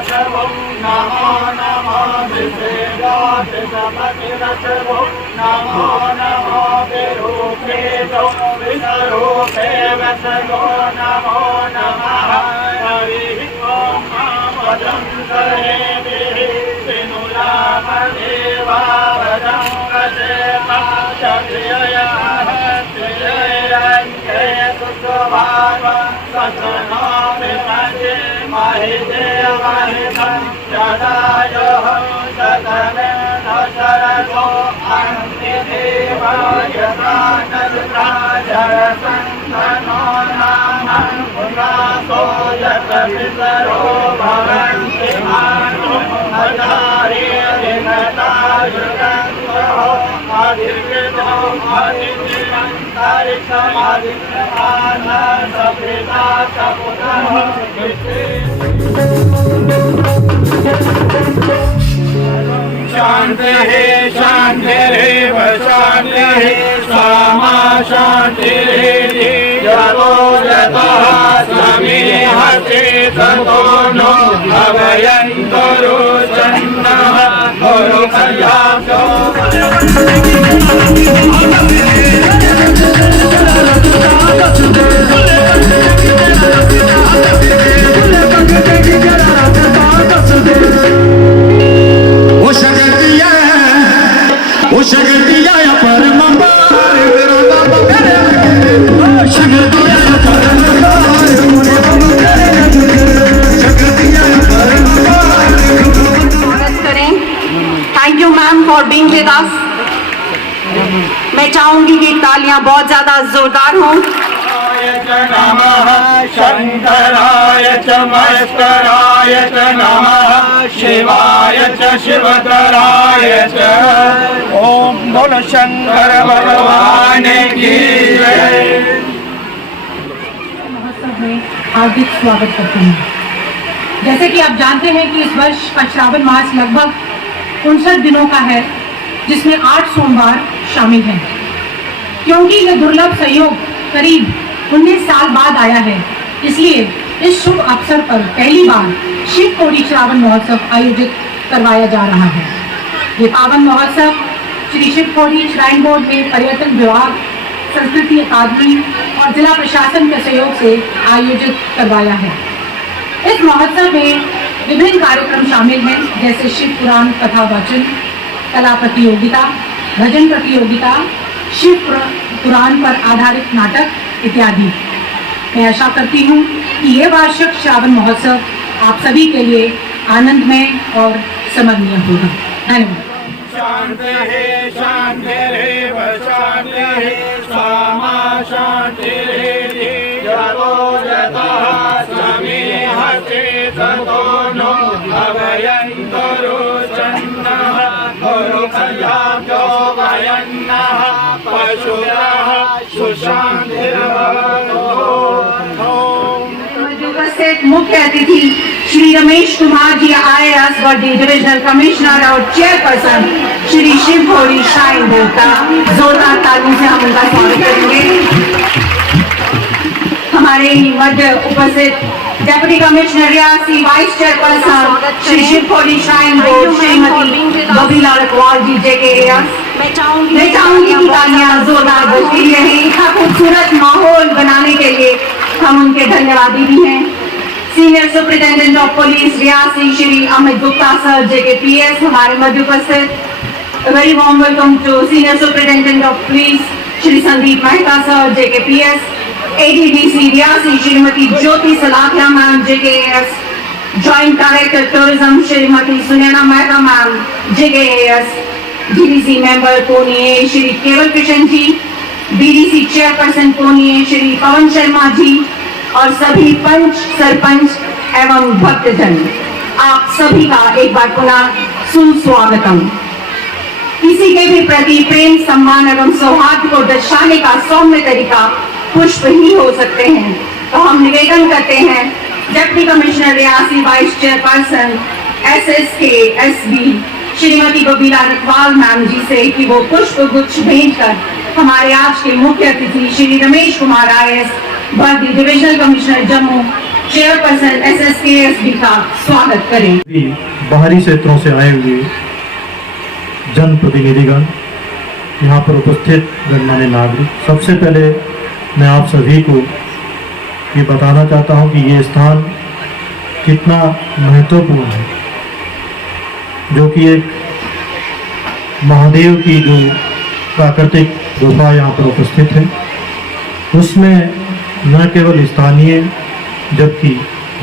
रसवो नमो नमो विषेदातिसपति रसवो नमो नमो विरूपेतो विसरूपे वसवो नमो नमः हरिः ॐ वदं करेभिः विनुलामदेवा वदं वदेवा चक्रिययाहत्रियैरङ्गे सुस्वाम ससनो विमते महिदेवहितं जदायुः सतमेन शरदो अन्तिदेवाय प्राणरुद्राजरसन्धनो नाम पुरासो यतपितरो भवन्ति मानो अधारे दिनतायुगन्धो अधिकृतो अधिकृतन्तरिक्षमधिकृतान सप्रिता सपुनः शान्तिः शान्तिरेव शान्तिः सामा शान्तिरेति यतो यतः समीहते ततो no भवयन्तु रुचन्नः गुरुकल्याभ्यो Thank you ma'am for being with us. मैं चाहूंगी कि तालियां बहुत ज्यादा जोरदार हों। नमः शंकराय च मस्कराय च नमः शिवाय च शिवतराय च ओम बोलो शंकर भगवान की जय। महोत्सव में हार्दिक स्वागत करते हैं। जैसे कि आप जानते हैं कि इस वर्ष का श्रावण मास लगभग 59 दिनों का है, जिसमें 8 सोमवार शामिल हैं। क्योंकि यह दुर्लभ संयोग करीब 19 साल बाद आया है, इसलिए इस शुभ अवसर पर पहली बार शिव खोड़ी श्रावण महोत्सव आयोजित करवाया जा रहा है। ये पावन महोत्सव श्री शिव खोड़ी श्राइन बोर्ड में पर्यटन विभाग, संस्कृति अकादमी और जिला प्रशासन के सहयोग से आयोजित करवाया है। इस महोत्सव में विभिन्न कार्यक्रम शामिल हैं, जैसे शिव पुराण कथा वाचन, कला प्रतियोगिता, भजन प्रतियोगिता, शिव पुराण पर आधारित नाटक इत्यादि। मैं आशा करती हूँ कि ये वार्षिक श्रावण महोत्सव आप सभी के लिए आनंदमय और स्मरणीय होगा। धन्यवाद। शान्तिः शान्तिरेव शान्तिः सामा शान्तिरेति यतो यतः समीहते ततो नो भवयन्तु रुचन्नः गुरुकल्याभ्यो वयन्नः पशुरः सुशान्तिर्भवतु। उपस्थित मुख्य अतिथि श्री रमेश कुमार जी IAS वर्दी डिविजनल कमिश्नर और chairperson Shri Shiv Khori shrine board का जोरदार तालियों से हम उनका स्वागत करेंगे। हमारे मध्य उपस्थित deputy commissioner Reasi vice chairperson Shri Shiv Khori shrine board Shrimati Babila Rakhwal ji JKAS। मैं चाहूंगी कि तालियां जोरदार बजती रहें। इतना खूबसूरत माहौल बनाने के लिए हम उनके धन्यवादी भी हैं। Senior superintendent of police Reasi Shri Amit Gupta sir JKPS हमारे मध्य उपस्थित। Very warm welcome to senior superintendent of police Shri Sandeep Mehta sir JKPS। ADDC Reasi Shrimati Jyoti Salakhia ma'am JKAS। Joint director tourism Shrimati Sunaina Mehta ma'am JKAS। DDC member कोनिए श्री केवल कृष्ण जी, BDC चेयरपर्सन कोनिए श्री पवन शर्मा जी और सभी पंच, सरपंच एवं भक्तजन, आप सभी का एक बार पुनः सुस्वागतम। किसी के भी प्रति प्रेम, सम्मान एवं सौहार्द को दर्शाने का सौम्य तरीका पुष्प ही हो सकते हैं। तो हम निवेदन करते हैं deputy commissioner Reasi vice chairperson SSK SB Shrimati Babila Rakhwal ma'am ji से कि वो पुष्प गुच्छ भेज कर हमारे आज के मुख्य अतिथि श्री रमेश कुमार IAS वर्दी divisional commissioner Jammu chairperson SSKSB का स्वागत करें। बाहरी क्षेत्रों से आए हुए जनप्रतिनिधिगण, यहाँ पर उपस्थित गणमान्य नागरिक, सबसे पहले मैं आप सभी को ये बताना चाहता हूँ कि ये स्थान कितना महत्वपूर्ण है, जो कि एक महादेव की जो प्राकृतिक गुफा यहाँ पर उपस्थित है, उसमें न केवल स्थानीय जबकि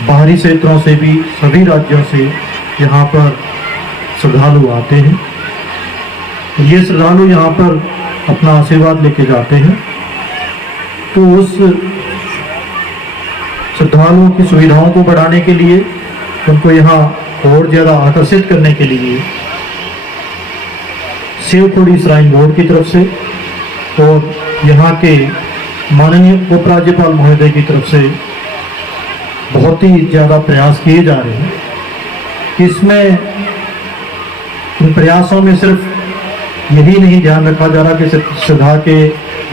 बाहरी क्षेत्रों से भी सभी राज्यों से यहाँ पर श्रद्धालु आते हैं। ये श्रद्धालु यहाँ पर अपना आशीर्वाद लेके जाते हैं। तो उस श्रद्धालुओं की सुविधाओं को बढ़ाने के लिए, उनको यहाँ और ज़्यादा आकर्षित करने के लिए शिवखोड़ी श्राइन बोर्ड की तरफ से और यहाँ के माननीय उपराज्यपाल महोदय की तरफ से बहुत ही ज़्यादा प्रयास किए जा रहे हैं। इसमें इन प्रयासों में सिर्फ यही नहीं ध्यान रखा जा रहा कि श्रद्धा के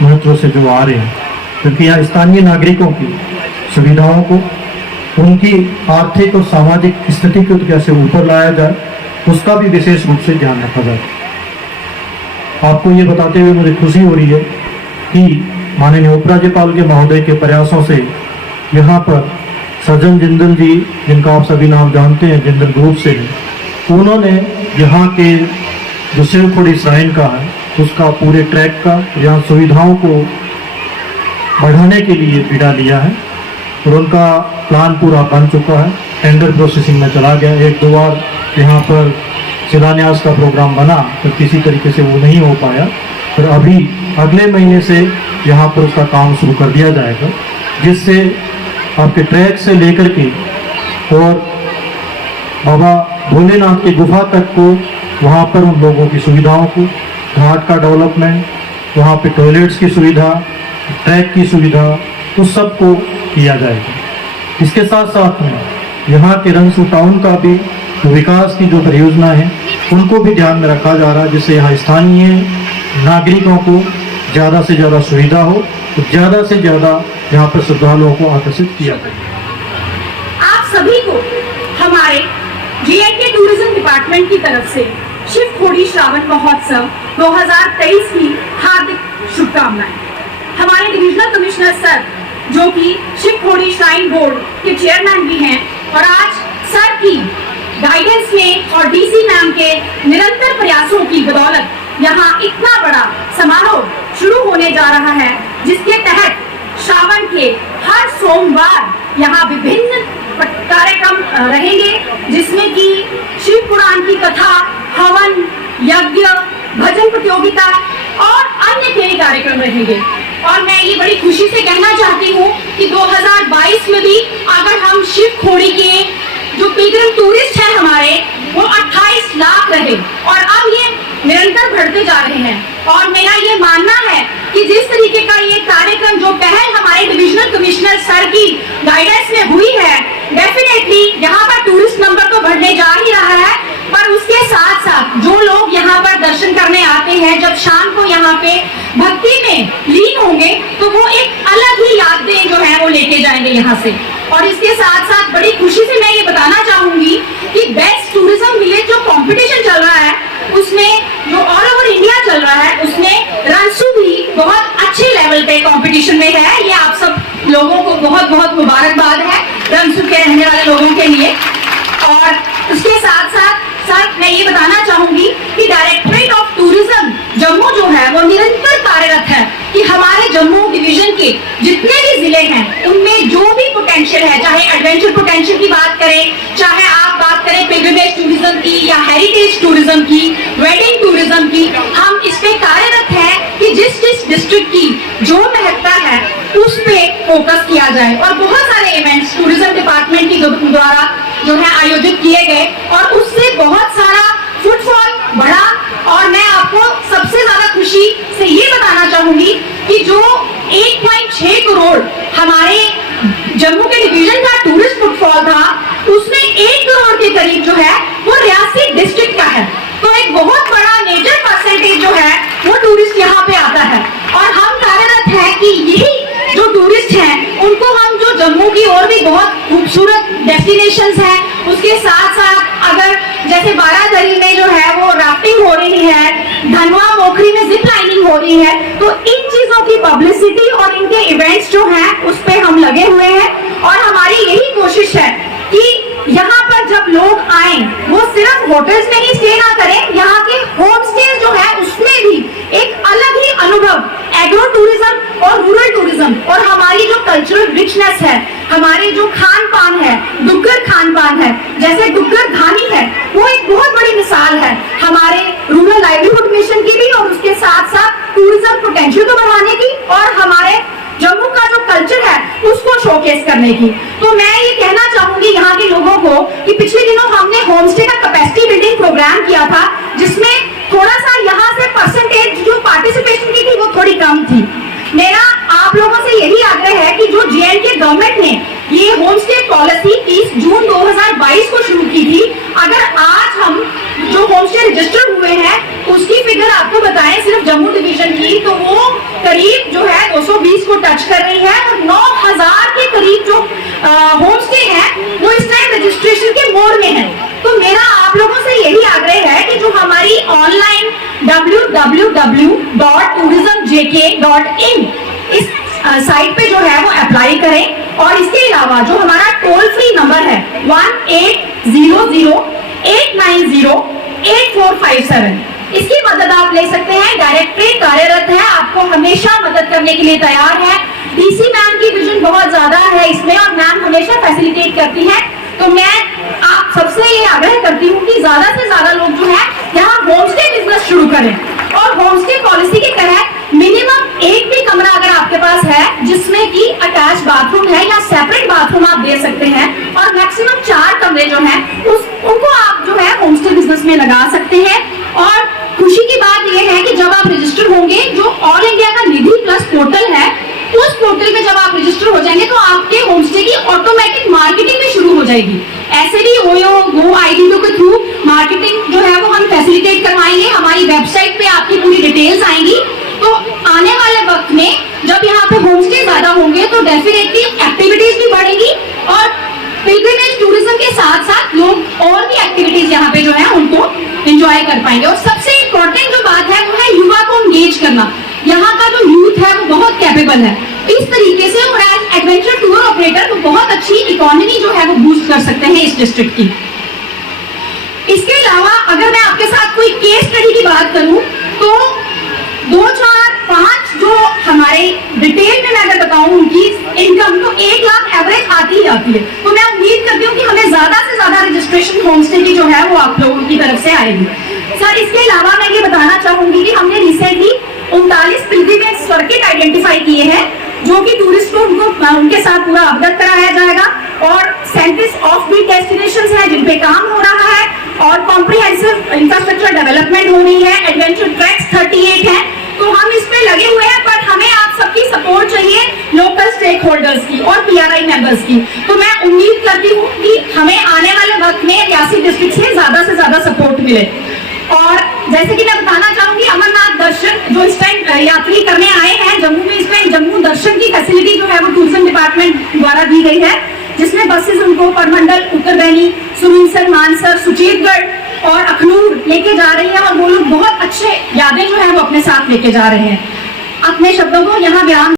महत्व से जो आ रहे हैं, क्योंकि यहाँ स्थानीय नागरिकों की सुविधाओं को, उनकी आर्थिक और सामाजिक स्थिति को कैसे ऊपर लाया जाए, उसका भी विशेष रूप से ध्यान रखा जाए। आपको ये बताते हुए मुझे खुशी हो रही है कि माननीय उपराज्यपाल के महोदय के प्रयासों से यहाँ पर सज्जन जिंदल जी, जिनका आप सभी नाम जानते हैं, जिंदल ग्रुप से हैं, उन्होंने यहाँ के जो शिवखोड़ी श्राइन का है उसका पूरे ट्रैक का यहाँ सुविधाओं को बढ़ाने के लिए बीड़ा लिया है और उनका प्लान पूरा बन चुका है, टेंडर प्रोसेसिंग में चला गया। एक दो बार यहाँ पर शिलान्यास का प्रोग्राम बना तो किसी तरीके से वो नहीं हो पाया, पर अभी अगले महीने से यहाँ पर उसका काम शुरू कर दिया जाएगा, जिससे आपके ट्रैक से लेकर के और बाबा भोलेनाथ की गुफा तक को वहाँ पर उन लोगों की सुविधाओं को, घाट का डेवलपमेंट, वहाँ पे टॉयलेट्स की सुविधा, ट्रैक की सुविधा, उस सब को किया जाएगा। इसके साथ साथ में यहाँ के रंगसू टाउन का भी विकास की जो परियोजना है उनको भी ध्यान में रखा जा रहा है, जिससे यहाँ स्थानीय नागरिकों को ज़्यादा से ज़्यादा सुविधा हो, तो ज़्यादा से ज़्यादा यहाँ पर श्रद्धालुओं को आकर्षित किया जाए। आप सभी को हमारे J&K टूरिज्म डिपार्टमेंट की तरफ से शिवखोड़ी श्रावण महोत्सव 2023 की हार्दिक शुभकामनाएं। हमारे डिविजनल कमिश्नर सर, जो कि शिवखोड़ी श्राइन बोर्ड के चेयरमैन भी हैं, और आज सर की गाइडेंस में और DC मैम के निरंतर प्रयासों की बदौलत यहाँ इतना बड़ा समारोह शुरू होने जा रहा है, जिसके तहत श्रावण के हर सोमवार यहाँ विभिन्न कार्यक्रम रहेंगे, जिसमें कि शिव पुराण की कथा, हवन, यज्ञ, भजन प्रतियोगिता और अन्य कई कार्यक्रम रहेंगे। और मैं ये बड़ी खुशी से कहना चाहती हूँ कि 2022 में भी अगर हम शिवखोड़ी के जो पिलग्रिम टूरिस्ट हैं हमारे, वो 28 लाख रहे और अब ये निरंतर बढ़ते जा रहे हैं। और मेरा ये मानना है कि जिस तरीके का ये कार्यक्रम, जो पहल हमारे डिविजनल कमिश्नर सर की गाइडेंस में हुई है, डेफिनेटली यहाँ पर टूरिस्ट नंबर तो बढ़ने जा ही रहा है, पर उसके साथ साथ जो लोग यहाँ पर दर्शन करने आते हैं, जब शाम को यहाँ पे भक्ति में लीन होंगे, तो वो एक अलग ही यादें जो है वो लेके जाएंगे यहाँ से। और इसके साथ साथ बड़ी खुशी से मैं ये बताना चाहूंगी कि बेस्ट टूरिज्म विलेज जो कंपटीशन चल रहा है, उसमें जो ऑल ओवर इंडिया चल रहा है, उसमें रंसू भी बहुत अच्छे लेवल पे कंपटीशन में है। ये आप सब लोगों को बहुत बहुत मुबारकबाद है रंसू के रहने वाले लोगों के लिए। और उसके साथ साथ सर मैं ये बताना चाहूंगी कि डायरेक्टरेट ऑफ टूरिज्म जम्मू जो है वो निरंतर कार्यरत है कि हमारे जम्मू डिवीजन के जितने भी जिले हैं उनमें जो भी पोटेंशियल है, चाहे एडवेंचर पोटेंशियल की बात करें, चाहे आप बात करें पिलग्रिमेज टूरिज्म की या हेरिटेज टूरिज्म की, वेडिंग टूरिज्म की, हम इस पे कार्यरत हैं कि जिस जिस डिस्ट्रिक्ट की जो महत्ता है उस पे फोकस किया जाए। और बहुत सारे इवेंट्स टूरिज्म डिपार्टमेंट की द्वारा जो है आयोजित किए गए और उससे बहुत सारा फुटफॉल बढ़ा। और मैं आपको सबसे ज्यादा खुशी से ये बताना चाहूंगी कि जो 1.6 करोड़ हमारे जम्मू के डिवीजन का टूरिस्ट फुटफॉल था, उसमें 1 करोड़ के करीब जो है वो रियासी डिस्ट्रिक्ट का है। तो एक बहुत बड़ा मेजर परसेंटेज जो है वो टूरिस्ट यहाँ पे आता है। और हम कार्यरत हैं कि यही जो टूरिस्ट हैं उनको हम जो जम्मू की और भी बहुत खूबसूरत एक्टिविटीज हैं, उसके साथ साथ अगर जैसे बारादरी में जो है वो राफ्टिंग हो रही है, धनवा मोखरी में जिप लाइनिंग हो रही है, तो इन चीजों की पब्लिसिटी और इनके इवेंट्स जो हैं उस पे हम लगे हुए हैं। और हमारी यही कोशिश है कि यहाँ पर जब लोग आए वो सिर्फ होटल्स में ही स्टे ना करें, यहाँ के होम स्टे जो है उसमें भी एक अलग ही अनुभव एग्रो टूरिज्म और रूरल टूरिज्म और हमारी जो कल्चरल रिचनेस है, हमारे जो खान पान है, डुग्गर खान पान है, जैसे डुग्गर घानी है, वो एक बहुत बड़ी मिसाल है हमारे रूरल लाइवलीहुड मिशन की भी और उसके साथ साथ टूरिज्म पोटेंशियल को बढ़ाने की और हमारे जम्मू का जो कल्चर है उसको शोकेस करने की। तो मैं ये कहना चाहूंगी यहाँ के लोगों को कि पिछले दिनों हमने होमस्टे का कैपेसिटी बिल्डिंग प्रोग्राम किया था, जिसमें थोड़ा सा यहाँ से परसेंटेज जो पार्टिसिपेशन की थी वो थोड़ी कम थी। मेरा आप लोगों से यही आग्रह है कि जो J&K गवर्नमेंट ने ये होमस्टे पॉलिसी 30 जून 2022 को शुरू की थी, अगर आज हम जो होमस्टे रजिस्टर हुए हैं उसकी फिगर आपको बताएं सिर्फ जम्मू डिवीजन की, तो वो करीब जो है 220 को टच कर रही है और 9000 के करीब जो होमस्टे हैं वो इस टाइम रजिस्ट्रेशन के मोड में है। तो मेरा आप लोगों से यही आग्रह है कि जो हमारी ऑनलाइन www.tourismjk.in इस साइट पे जो है वो अप्लाई करें और इसके अलावा जो हमारा टोल फ्री नंबर है 1800-890-8457, इसकी मदद आप ले सकते हैं। डायरेक्टरेट कार्यरत है, आपको हमेशा मदद करने के लिए तैयार है। डीसी मैम की विजन बहुत ज्यादा है इसमें और मैम हमेशा फैसिलिटेट करती है। तो मैं आप सबसे ये आग्रह करती हूँ कि ज्यादा से ज्यादा लोग जो है यहाँ होमस्टे बिजनेस शुरू करें और होमस्टे पॉलिसी के तहत मिनिमम एक भी कमरा अगर आपके पास है जिसमें कि अटैच बाथरूम है या सेपरेट बाथरूम आप दे सकते हैं और मैक्सिमम 4 कमरे जो हैं उनको आप जो है होमस्टे बिजनेस में लगा सकते हैं। और खुशी की बात यह है कि जब आप रजिस्टर होंगे, जो ऑल इंडिया का निधि प्लस पोर्टल है, उस पोर्टल में जब आप रजिस्टर हो जाएंगे तो आपके होमस्टे की ऑटोमेटिक मार्केटिंग भी शुरू हो जाएगी। ऐसे भी ओयो गो आईडीडो के थ्रू मार्केटिंग जो है वो हम फैसिलिटेट करवाएंगे। हमारी वेबसाइट पे आपकी पूरी डिटेल्स आएंगी। तो आने वाले वक्त में जब यहाँ पे होमस्टे ज्यादा होंगे तो डेफिनेटली एक्टिविटीज भी बढ़ेगी और पिलग्रिमेज टूरिज्म के साथ साथ लोग और भी एक्टिविटीज यहाँ पे जो है उनको एंजॉय कर पाएंगे। और सबसे इम्पोर्टेंट जो बात है वो है युवा को एंगेज करना। यहाँ का जो यूथ है वो बहुत कैपेबल है, इस तरीके से और एज एडवेंचर टूर ऑपरेटर तो बहुत अच्छी इकोनॉमी जो है वो बूस्ट कर सकते हैं इस डिस्ट्रिक्ट की। इसके अलावा अगर मैं आपके साथ कोई केस स्टडी की बात करूं तो 2, 4, 5 जो हमारे डिटेल में मैं अगर बताऊं उनकी इनकम तो 1 लाख एवरेज आती ही आती है। तो मैं उम्मीद करती हूँ कि हमें ज्यादा से ज्यादा रजिस्ट्रेशन होमस्टे की जो है वो आप लोगों की तरफ से आएगी। सर इसके अलावा मैं ये बताना चाहूंगी कि हमने रिसेंटली 39 पिलग्रिमेज सर्किट आइडेंटिफाई किए हैं जो कि टूरिस्ट को उनके साथ पूरा अवगत कराया जाएगा और 37 ऑफ बीट डेस्टिनेशंस हैं जिन पे काम हो रहा है और कॉम्प्रिहेंसिव इंफ्रास्ट्रक्चर डेवलपमेंट हो रही है। एडवेंचर ट्रैक्स 38 हैं। तो हम इस पे लगे हुए हैं, पर हमें आप सबकी सपोर्ट चाहिए, लोकल स्टेक होल्डर्स की और PRI मेंबर्स की। तो मैं उम्मीद करती हूँ कि हमें आने वाले वक्त में रियासी डिस्ट्रिक्ट से ज्यादा सपोर्ट मिले। और जैसे कि मैं बताना चाहूंगी अमरनाथ दर्शन जो इस टाइम यात्री करने आए हैं जम्मू में, इस टाइम जम्मू दर्शन की फैसिलिटी जो है वो टूरिज्म डिपार्टमेंट द्वारा दी गई है, जिसमें बसेस उनको परमंडल, उत्तरबैनी, सुरिंसर, मानसर, सुचेतगढ़ और अखनूर लेके जा रही है और वो लोग बहुत अच्छे यादें जो है वो अपने साथ लेके जा रहे हैं। अपने शब्दों को यहाँ विराम